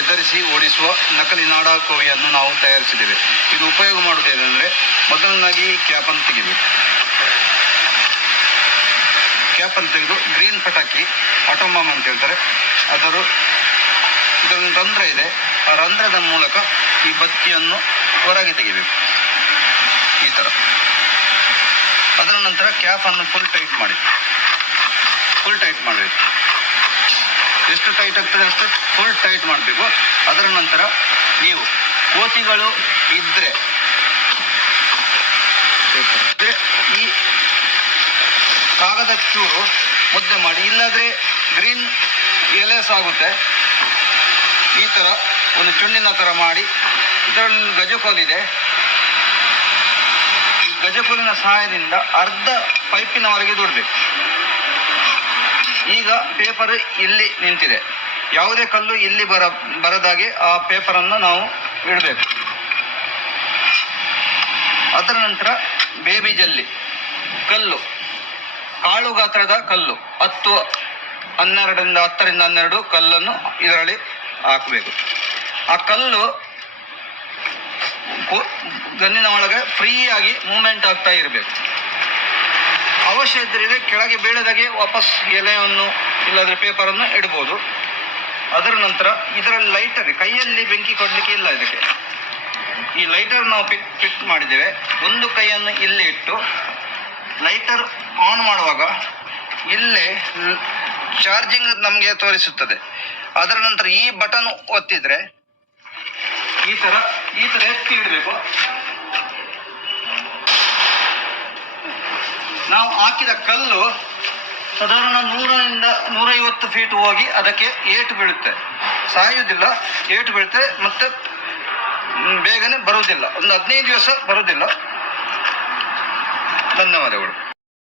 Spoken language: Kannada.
ಎದುರಿಸಿ ಓಡಿಸುವ ನಕಲಿ ನಾಡಕೋವಿಯನ್ನು ನಾವು ತಯಾರಿಸಿದ್ದೇವೆ. ಇದು ಉಪಯೋಗ ಮಾಡುವುದೇನೆಂದರೆ, ಮೊದಲನಾಗಿ ಕ್ಯಾಪನ್ನು ತೆಗಿಬೇಕು. ಕ್ಯಾಪನ್ನು ತೆಗೆದು ಗ್ರೀನ್ ಪಟಾಕಿ ಅಟೋಮಾಮ್ ಅಂತ ಹೇಳ್ತಾರೆ, ಇದೊಂದು ರಂಧ್ರ ಇದೆ. ಆ ರಂಧ್ರದ ಮೂಲಕ ಈ ಬತ್ತಿಯನ್ನು ಹೊರಗೆ ತೆಗಿಬೇಕು, ಈ ಥರ. ಅದರ ನಂತರ ಕ್ಯಾಪನ್ನು ಫುಲ್ ಟೈಟ್ ಮಾಡಬೇಕು. ಎಷ್ಟು ಟೈಟ್ ಆಗ್ತದೆ ಅಷ್ಟು ಫುಲ್ ಟೈಟ್ ಮಾಡಬೇಕು. ಅದರ ನಂತರ ನೀವು ಕೋತಿಗಳು ಇದ್ದರೆ ಈ ಕಾಗದ ಚೂರು ಮುದ್ದೆ ಮಾಡಿ, ಇಲ್ಲಾದರೆ ಗ್ರೀನ್ ಎಲೆ ಸಾಗುತ್ತೆ. ಈ ಥರ ಒಂದು ಚುಂಡಿನ ಥರ ಮಾಡಿ, ಇದರಲ್ಲಿ ಗಜಕೋಲಿದೆ. ಈ ಗಜಕೋಲಿನ ಸಹಾಯದಿಂದ ಅರ್ಧ ಪೈಪಿನವರೆಗೆ ದುಡಬೇಕು. ಈಗ ಪೇಪರ್ ಇಲ್ಲಿ ನಿಂತಿದೆ, ಯಾವುದೇ ಕಲ್ಲು ಇಲ್ಲಿ ಬರದಾಗೆ ಆ ಪೇಪರನ್ನು ನಾವು ಇಡಬೇಕು. ಅದರ ನಂತರ ಬೇಬಿ ಜಲ್ಲಿ ಕಲ್ಲು, ಕಾಳು ಗಾತ್ರದ ಕಲ್ಲು 10ರಿಂದ 12 ಕಲ್ಲನ್ನು ಇದರಲ್ಲಿ ಹಾಕಬೇಕು. ಆ ಕಲ್ಲು ಗನ್ನಿನ ಒಳಗೆ ಫ್ರೀಯಾಗಿ ಮೂವ್ಮೆಂಟ್ ಆಗ್ತಾ ಇರಬೇಕು. ಅವಶ್ಯ ಇದ್ದರೆ ಕೆಳಗೆ ಬೀಳದಾಗೆ ವಾಪಸ್ ಎಲೆಯನ್ನು ಇಲ್ಲಾಂದರೆ ಪೇಪರನ್ನು ಇಡ್ಬೋದು. ಅದರ ನಂತರ ಇದರಲ್ಲಿ ಲೈಟರ್, ಕೈಯಲ್ಲಿ ಬೆಂಕಿ ಕೊಡಲಿಕ್ಕೆ ಇಲ್ಲ ಇದಕ್ಕೆ. ಈ ಲೈಟರ್ ನಾವು ಫಿಟ್ ಮಾಡಿದ್ದೇವೆ. ಒಂದು ಕೈಯನ್ನು ಇಲ್ಲಿ ಇಟ್ಟು ಲೈಟರ್ ಆನ್ ಮಾಡುವಾಗ ಇಲ್ಲೇ ಚಾರ್ಜಿಂಗ್ ನಮಗೆ ತೋರಿಸುತ್ತದೆ. ಅದರ ನಂತರ ಈ ಬಟನ್ ಒತ್ತಿದ್ರೆ ಈ ಥರ ಎತ್ತಿ ಇಡಬೇಕು. ನಾವು ಹಾಕಿದ ಕಲ್ಲು ಸಾಧಾರಣ 100ರಿಂದ 150 ಫೀಟ್ ಹೋಗಿ ಅದಕ್ಕೆ ಏಟು ಬೀಳುತ್ತೆ. ಸಾಯುವುದಿಲ್ಲ, ಏಟು ಬೀಳುತ್ತೆ. ಮತ್ತು ಬೇಗನೆ ಬರುವುದಿಲ್ಲ, ಒಂದು 15 ದಿವಸ ಬರುವುದಿಲ್ಲ. ಧನ್ಯವಾದಗಳು.